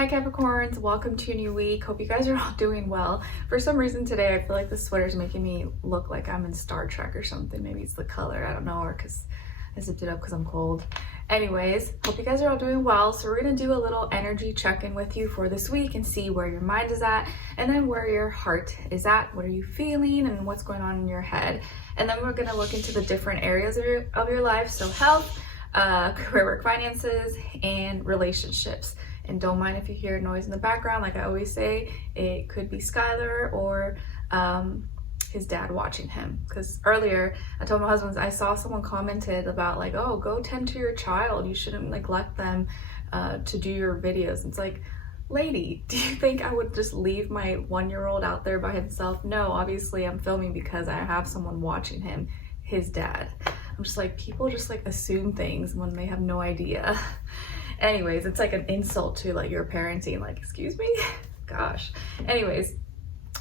Hi Capricorns, welcome to a new week. Hope you guys are all doing well. For some reason today I feel like the sweater's making me look like I'm in Star Trek or something. Maybe it's the color, I don't know, or because I zipped it up because I'm cold. Anyways, hope you guys are all doing well. So we're gonna do a little energy check-in with you for this week and see where your mind is at and then where your heart is at. What are you feeling and what's going on in your head? And then we're gonna look into the different areas of your life. So health, career, work, finances, and relationships. And don't mind if you hear noise in the background. Like I always say, it could be Skylar or his dad watching him. Because earlier I told my husband, I saw someone commented about like, oh, go tend to your child. You shouldn't neglect them to do your videos. It's like, lady, do you think I would just leave my 1-year-old out there by himself? No, obviously I'm filming because I have someone watching him, his dad. I'm just like, people just like assume things when they have no idea. Anyways, it's like an insult to like your parenting, like, excuse me? Gosh. Anyways,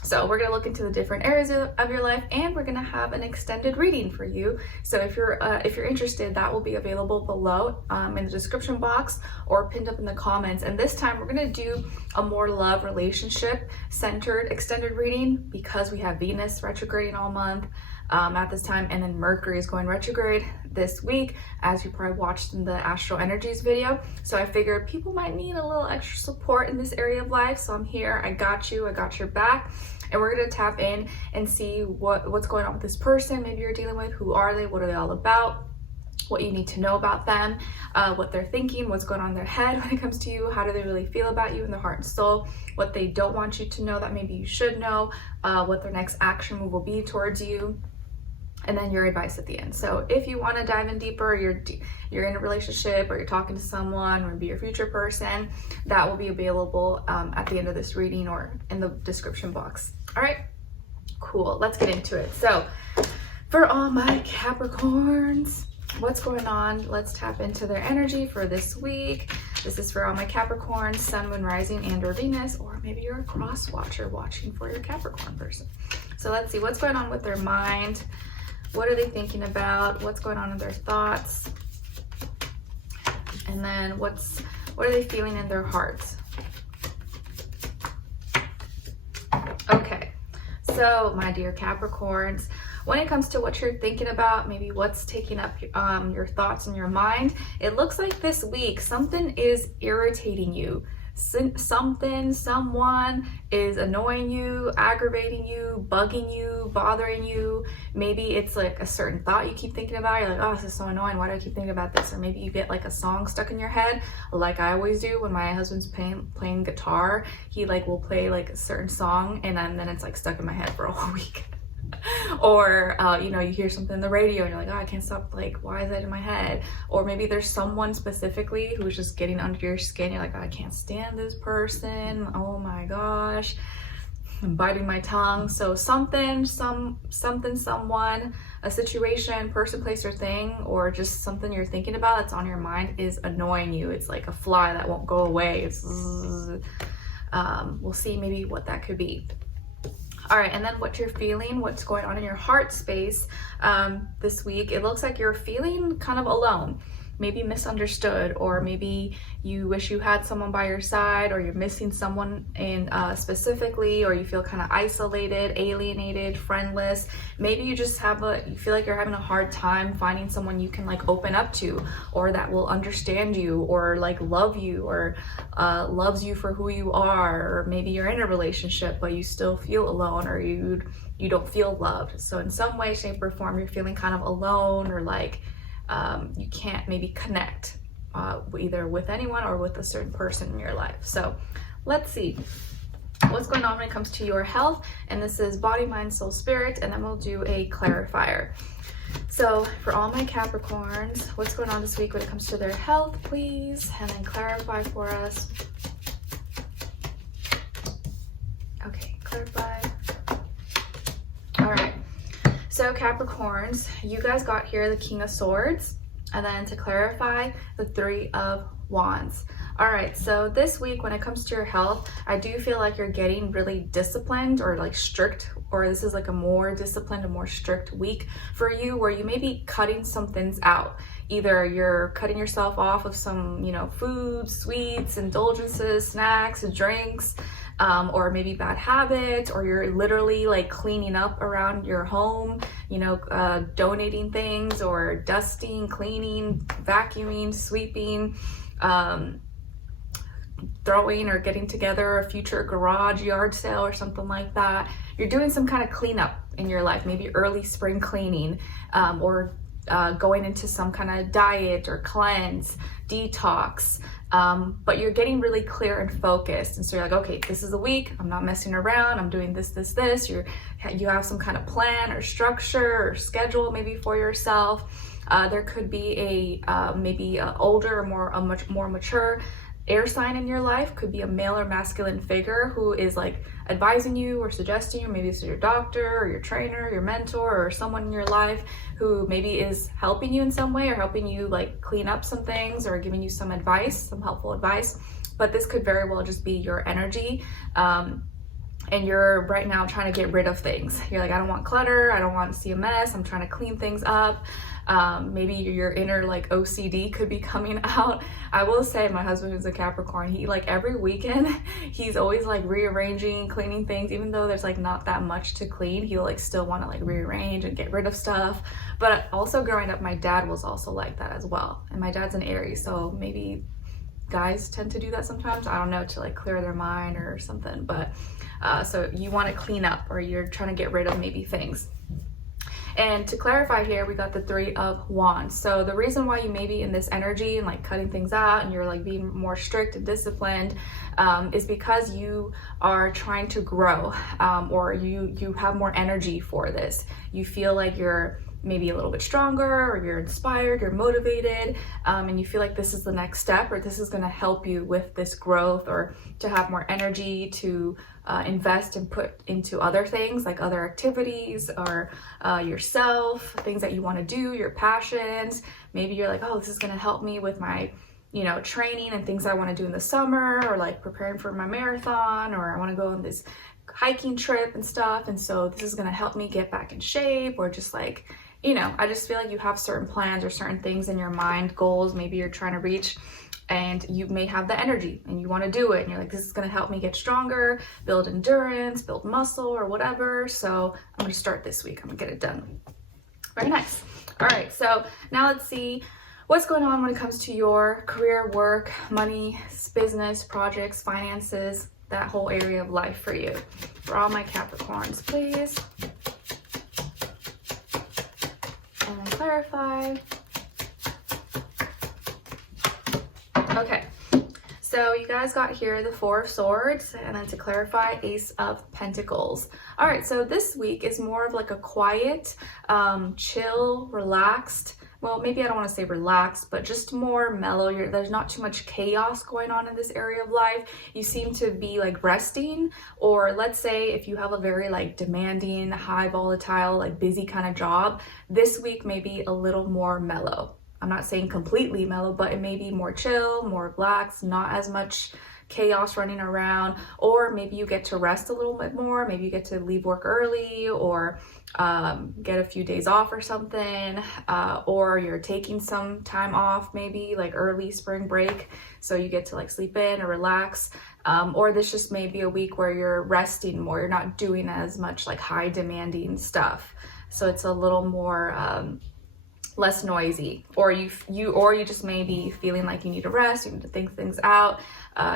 so we're gonna look into the different areas of your life and we're gonna have an extended reading for you. So if you're interested, that will be available below in the description box or pinned up in the comments. And this time we're gonna do a more love relationship centered extended reading because we have Venus retrograding all month at this time, and then Mercury is going retrograde this week, as you probably watched in the Astral Energies video. So I figured people might need a little extra support in this area of life. So I'm here, I got you, I got your back. And we're gonna tap in and see what's going on with this person maybe you're dealing with. Who are they? What are they all about? What you need to know about them, what they're thinking, what's going on in their head when it comes to you, how do they really feel about you in their heart and soul, what they don't want you to know that maybe you should know, what their next action move will be towards you, and then your advice at the end. So if you want to dive in deeper, you're in a relationship or you're talking to someone or maybe your future person, that will be available at the end of this reading or in the description box. All right, cool, let's get into it. So for all my Capricorns, what's going on? Let's tap into their energy for this week. This is for all my Capricorns, Sun, Moon, Rising, and or Venus, or maybe you're a cross watcher watching for your Capricorn person. So let's see what's going on with their mind. What are they thinking about? What's going on in their thoughts? And then what are they feeling in their hearts? Okay, so my dear Capricorns, when it comes to what you're thinking about, maybe what's taking up your thoughts and your mind, it looks like this week something is irritating you. Someone is annoying you, aggravating you, bugging you, bothering you. Maybe it's like a certain thought you keep thinking about. You're like, oh, this is so annoying. Why do I keep thinking about this? Or maybe you get like a song stuck in your head, like I always do when my husband's playing guitar. He like will play like a certain song and then it's like stuck in my head for a whole week. Or you know, you hear something in the radio and you're like, oh, I can't stop, like, why is that in my head? Or maybe there's someone specifically who's just getting under your skin. You're like, oh, I can't stand this person, oh my gosh, I'm biting my tongue. So something, someone, a situation, person, place, or thing, or just something you're thinking about that's on your mind is annoying you. It's like a fly that won't go away. It's we'll see maybe what that could be. All right, and then what you're feeling, what's going on in your heart space this week. It looks like you're feeling kind of alone, maybe misunderstood, or maybe you wish you had someone by your side, or you're missing someone in specifically, or you feel kind of isolated, alienated, friendless. Maybe you just you feel like you're having a hard time finding someone you can like open up to, or that will understand you, or like love you, or loves you for who you are. Or maybe you're in a relationship but you still feel alone, or you don't feel loved. So in some way, shape, or form, you're feeling kind of alone, or like you can't maybe connect either with anyone or with a certain person in your life. So let's see what's going on when it comes to your health. And this is body, mind, soul, spirit, and then we'll do a clarifier. So for all my Capricorns, what's going on this week when it comes to their health, please, and then clarify for us. Okay, clarify. All right. So Capricorns, you guys got here the King of Swords, and then to clarify, the Three of Wands. All right, so this week when it comes to your health, I do feel like you're getting really disciplined or like strict, or this is like a more disciplined, a more strict week for you, where you may be cutting some things out. either you're cutting yourself off of some, you know, foods, sweets, indulgences, snacks, drinks, or maybe bad habits, or you're literally like cleaning up around your home, you know, donating things or dusting, cleaning, vacuuming, sweeping, throwing or getting together a future garage yard sale or something like that. You're doing some kind of cleanup in your life, maybe early spring cleaning, or going into some kind of diet or cleanse, detox, but you're getting really clear and focused. And so you're like, okay, this is a week, I'm not messing around, I'm doing this, this, this. You have some kind of plan or structure or schedule maybe for yourself. There could be maybe a older or a much more mature air sign in your life. Could be a male or masculine figure who is like advising you or suggesting you. Maybe it's your doctor or your trainer, your mentor, or someone in your life who maybe is helping you in some way or helping you like clean up some things or giving you some advice, some helpful advice. But this could very well just be your energy. And you're right now trying to get rid of things. You're like, I don't want clutter, I don't want to see a mess, I'm trying to clean things up. Maybe your inner like OCD could be coming out. I will say my husband who's a Capricorn, he like every weekend, he's always like rearranging, cleaning things, even though there's like not that much to clean, he'll like still want to like rearrange and get rid of stuff. But also growing up, my dad was also like that as well. And my dad's an Aries, so maybe guys tend to do that sometimes. I don't know, to like clear their mind or something. But so you want to clean up, or you're trying to get rid of maybe things. And to clarify here, we got the 3 of Wands. So the reason why you may be in this energy and like cutting things out and you're like being more strict and disciplined is because you are trying to grow, or you have more energy for this. You feel like you're maybe a little bit stronger, or you're inspired, you're motivated, and you feel like this is the next step, or this is going to help you with this growth, or to have more energy to invest and put into other things like other activities, or yourself, things that you want to do, your passions. Maybe you're like, oh, this is going to help me with my, you know, training and things I want to do in the summer, or like preparing for my marathon, or I want to go on this hiking trip and stuff. And so this is going to help me get back in shape, or just like, you know, I just feel like you have certain plans or certain things in your mind, goals maybe you're trying to reach, and you may have the energy and you want to do it. And you're like, this is going to help me get stronger, build endurance, build muscle, or whatever. So I'm going to start this week. I'm going to get it done. Very nice. All right. So now let's see what's going on when it comes to your career, work, money, business, projects, finances, that whole area of life for you. For all my Capricorns, please. And then clarify. Okay, so you guys got here the 4 of Swords, and then to clarify, Ace of Pentacles. All right, so this week is more of like a quiet, chill, relaxed, well, maybe I don't want to say relaxed, but just more mellow. There's not too much chaos going on in this area of life. You seem to be like resting, or let's say if you have a very like demanding, high volatile, like busy kind of job, this week may be a little more mellow. I'm not saying completely mellow, but it may be more chill, more relaxed, not as much chaos running around. Or maybe you get to rest a little bit more. Maybe you get to leave work early, or get a few days off or something, or you're taking some time off, maybe like early spring break, so you get to like sleep in or relax, or this just may be a week where you're resting more. You're not doing as much like high demanding stuff, so it's a little more less noisy, or you just may be feeling like you need to rest, you need to think things out.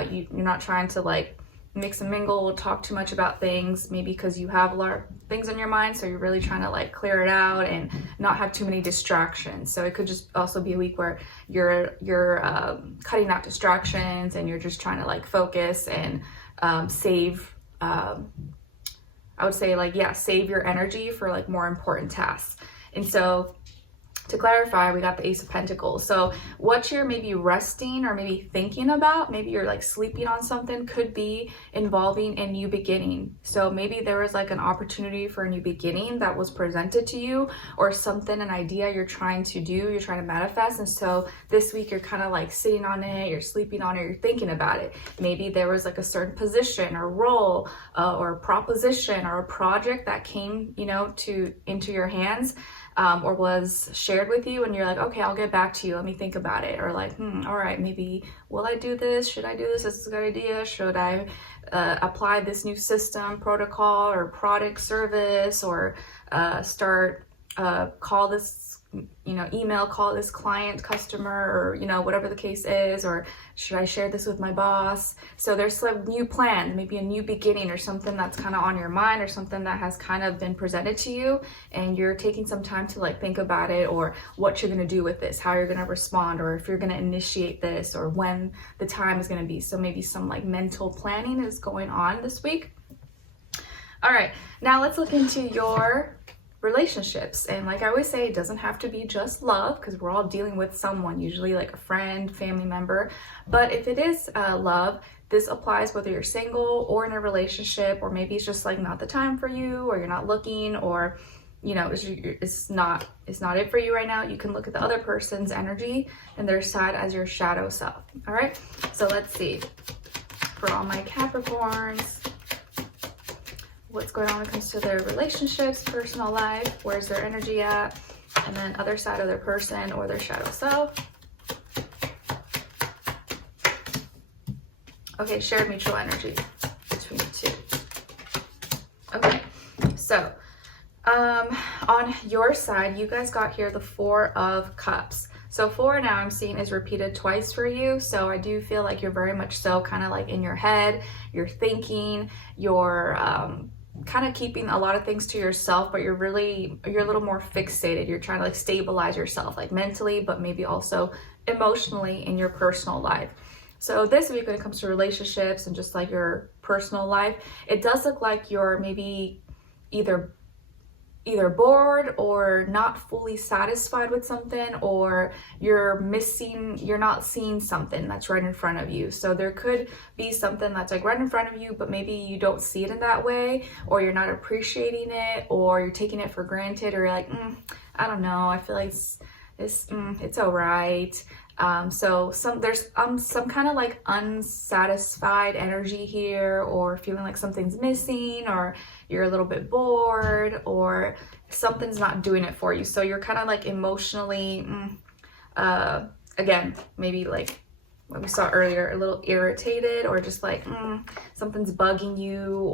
You're not trying to like mix and mingle, talk too much about things, maybe because you have a lot of things on your mind, so you're really trying to like clear it out and not have too many distractions. So it could just also be a week where you're cutting out distractions, and you're just trying to like focus and save, I would say like, yeah, save your energy for like more important tasks. And so to clarify, we got the Ace of Pentacles. So what you're maybe resting or maybe thinking about, maybe you're like sleeping on something, could be involving a new beginning. So maybe there was like an opportunity for a new beginning that was presented to you, or something, an idea you're trying to do, you're trying to manifest. And so this week you're kind of like sitting on it, you're sleeping on it, you're thinking about it. Maybe there was like a certain position or role, or proposition or a project that came, you know, into your hands. or was shared with you and you're like, okay, I'll get back to you, let me think about it, or like, all right, maybe will I do this, should I do this, this is a good idea, should I apply this new system, protocol, or product, service, or start call this, email, call this client, customer, or whatever the case is, or should I share this with my boss? So there's a new plan, maybe a new beginning, or something that's kind of on your mind, or something that has kind of been presented to you, and you're taking some time to like think about it, or what you're going to do with this, how you're going to respond, or if you're going to initiate this, or when the time is going to be. So maybe some like mental planning is going on this week. All right, now let's look into your relationships. And like I always say, it doesn't have to be just love, because we're all dealing with someone, usually like a friend, family member. But if it is love, this applies whether you're single or in a relationship, or maybe it's just like not the time for you, or you're not looking, or it's not it for you right now. You can look at the other person's energy and their side as your shadow self. All right, so let's see for all my Capricorns, what's going on when it comes to their relationships, personal life, where's their energy at, and then other side of their person or their shadow self. Okay, shared mutual energy between the two. Okay, so on your side, you guys got here the 4 of Cups. So 4 now I'm seeing is repeated twice for you. So I do feel like you're very much so kind of like in your head, you're thinking, you're kind of keeping a lot of things to yourself, but you're a little more fixated. You're trying to like stabilize yourself, like mentally, but maybe also emotionally in your personal life. So this week when it comes to relationships and just like your personal life, it does look like you're maybe either bored or not fully satisfied with something, or you're not seeing something that's right in front of you. So there could be something that's like right in front of you, but maybe you don't see it in that way, or you're not appreciating it, or you're taking it for granted, or you're like, I don't know, I feel like it's all right. So there's some kind of like unsatisfied energy here, or feeling like something's missing, or you're a little bit bored, or something's not doing it for you. So you're kind of like emotionally, again, maybe like what we saw earlier, a little irritated, or just like something's bugging you,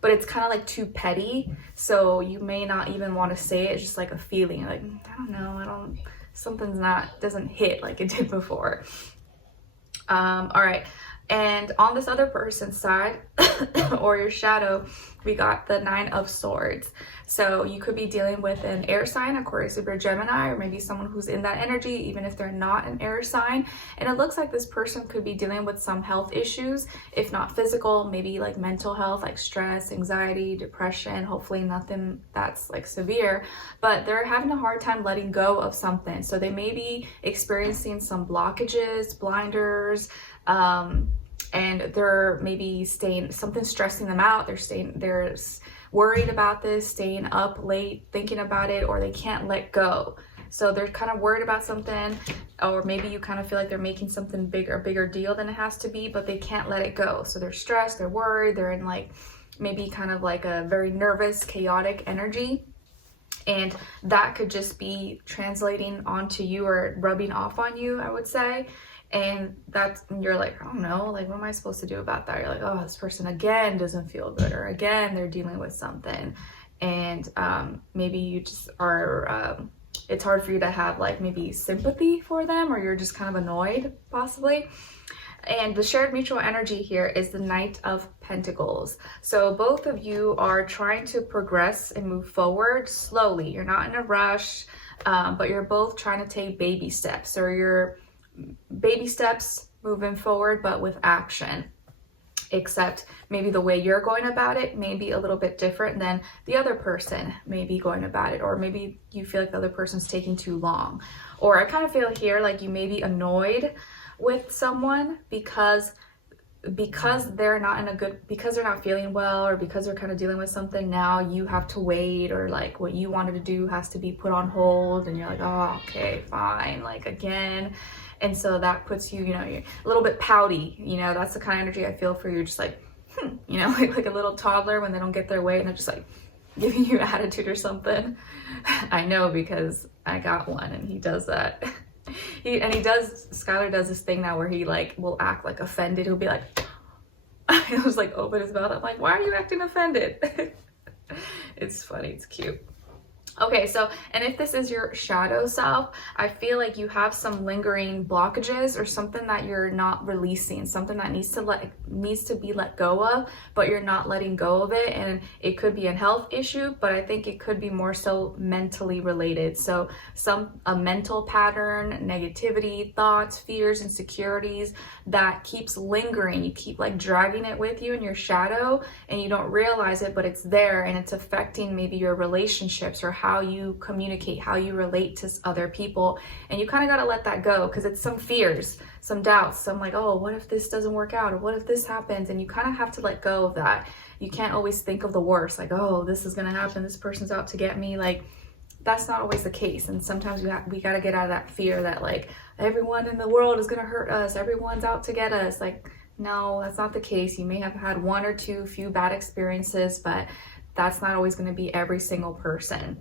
but it's kind of like too petty. So you may not even want to say it. It's just like a feeling, like, I don't know, something's doesn't hit like it did before. All right, and on this other person's side or your shadow, we got the 9 of Swords. So you could be dealing with an air sign, Aquarius, Libra, Gemini, or maybe someone who's in that energy, even if they're not an air sign. And it looks like this person could be dealing with some health issues, if not physical, maybe like mental health, like stress, anxiety, depression, hopefully nothing that's like severe, but they're having a hard time letting go of something. So they may be experiencing some blockages, blinders, and they're maybe something stressing them out. They're worried about this, staying up late thinking about it, or they can't let go. So they're kind of worried about something, or maybe you kind of feel like they're making something a bigger deal than it has to be, but they can't let it go. So they're stressed, they're worried, they're in like maybe kind of like a very nervous, chaotic energy. And that could just be translating onto you or rubbing off on you, I would say. And you're like, I don't know, like, what am I supposed to do about that? You're like, oh, this person again doesn't feel good, or again, they're dealing with something. And maybe you just are, it's hard for you to have like maybe sympathy for them, or you're just kind of annoyed possibly. And the shared mutual energy here is the Knight of Pentacles. So both of you are trying to progress and move forward slowly. You're not in a rush, but you're both trying to take baby steps, or you're baby steps moving forward, but with action. Except maybe the way you're going about it may be a little bit different than the other person may be going about it, or maybe you feel like the other person's taking too long. Or I kind of feel here like you may be annoyed with someone because they're not feeling well, or because they're kind of dealing with something. Now you have to wait, or like what you wanted to do has to be put on hold, and you're like, oh, okay, fine, like again. And so that puts you, you're a little bit pouty, that's the kind of energy I feel for you. Just like, like a little toddler when they don't get their way, and they're just like, giving you attitude or something. I know because I got one and he does that. Skylar does this thing now where he like will act like offended. He'll be like, he'll just like open his mouth. I'm like, why are you acting offended? It's funny, it's cute. Okay, so, and if this is your shadow self, I feel like you have some lingering blockages or something that you're not releasing, something that needs to be let go of, but you're not letting go of it. And it could be a health issue, but I think it could be more so mentally related. So a mental pattern, negativity, thoughts, fears, insecurities that keeps lingering. You keep like dragging it with you in your shadow and you don't realize it, but it's there and it's affecting maybe your relationships or how you communicate, how you relate to other people. And you kind of got to let that go because it's some fears, some doubts, some like, oh, what if this doesn't work out? Or what if this happens? And you kind of have to let go of that. You can't always think of the worst, like, oh, this is going to happen. This person's out to get me. Like, that's not always the case. And sometimes we got to get out of that fear that like everyone in the world is going to hurt us. Everyone's out to get us. Like, no, that's not the case. You may have had one or few bad experiences, but that's not always going to be every single person.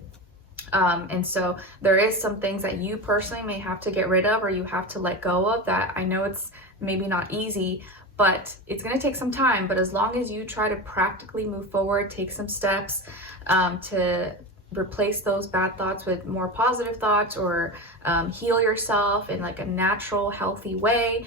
And so there is some things that you personally may have to get rid of or you have to let go of that. I know it's maybe not easy, but it's going to take some time. But as long as you try to practically move forward, take some steps to replace those bad thoughts with more positive thoughts or heal yourself in like a natural, healthy way,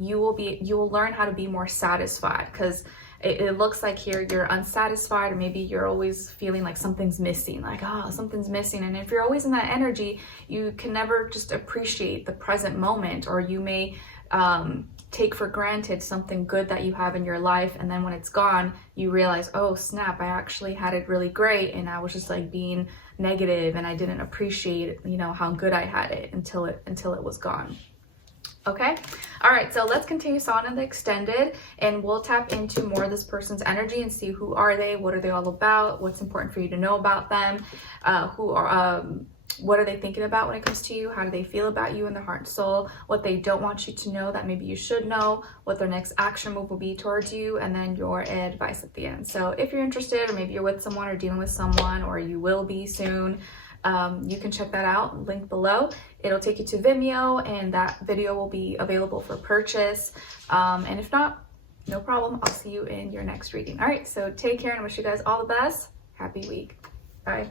you will learn how to be more satisfied, because it looks like here you're unsatisfied, or maybe you're always feeling like something's missing, like, oh, something's missing. And if you're always in that energy, you can never just appreciate the present moment, or you may take for granted something good that you have in your life. And then when it's gone, you realize, oh snap, I actually had it really great. And I was just like being negative and I didn't appreciate, how good I had it until it was gone. Okay. All right. So let's continue on in the extended, and we'll tap into more of this person's energy and see who are they, what are they all about, what's important for you to know about them, what are they thinking about when it comes to you, how do they feel about you in their heart and soul, what they don't want you to know that maybe you should know, what their next action move will be towards you, and then your advice at the end. So if you're interested, or maybe you're with someone or dealing with someone, or you will be soon, you can check that out, link below. It'll take you to Vimeo, and that video will be available for purchase. And if not, no problem. I'll see you in your next reading. All right, so take care and I wish you guys all the best. Happy week. Bye.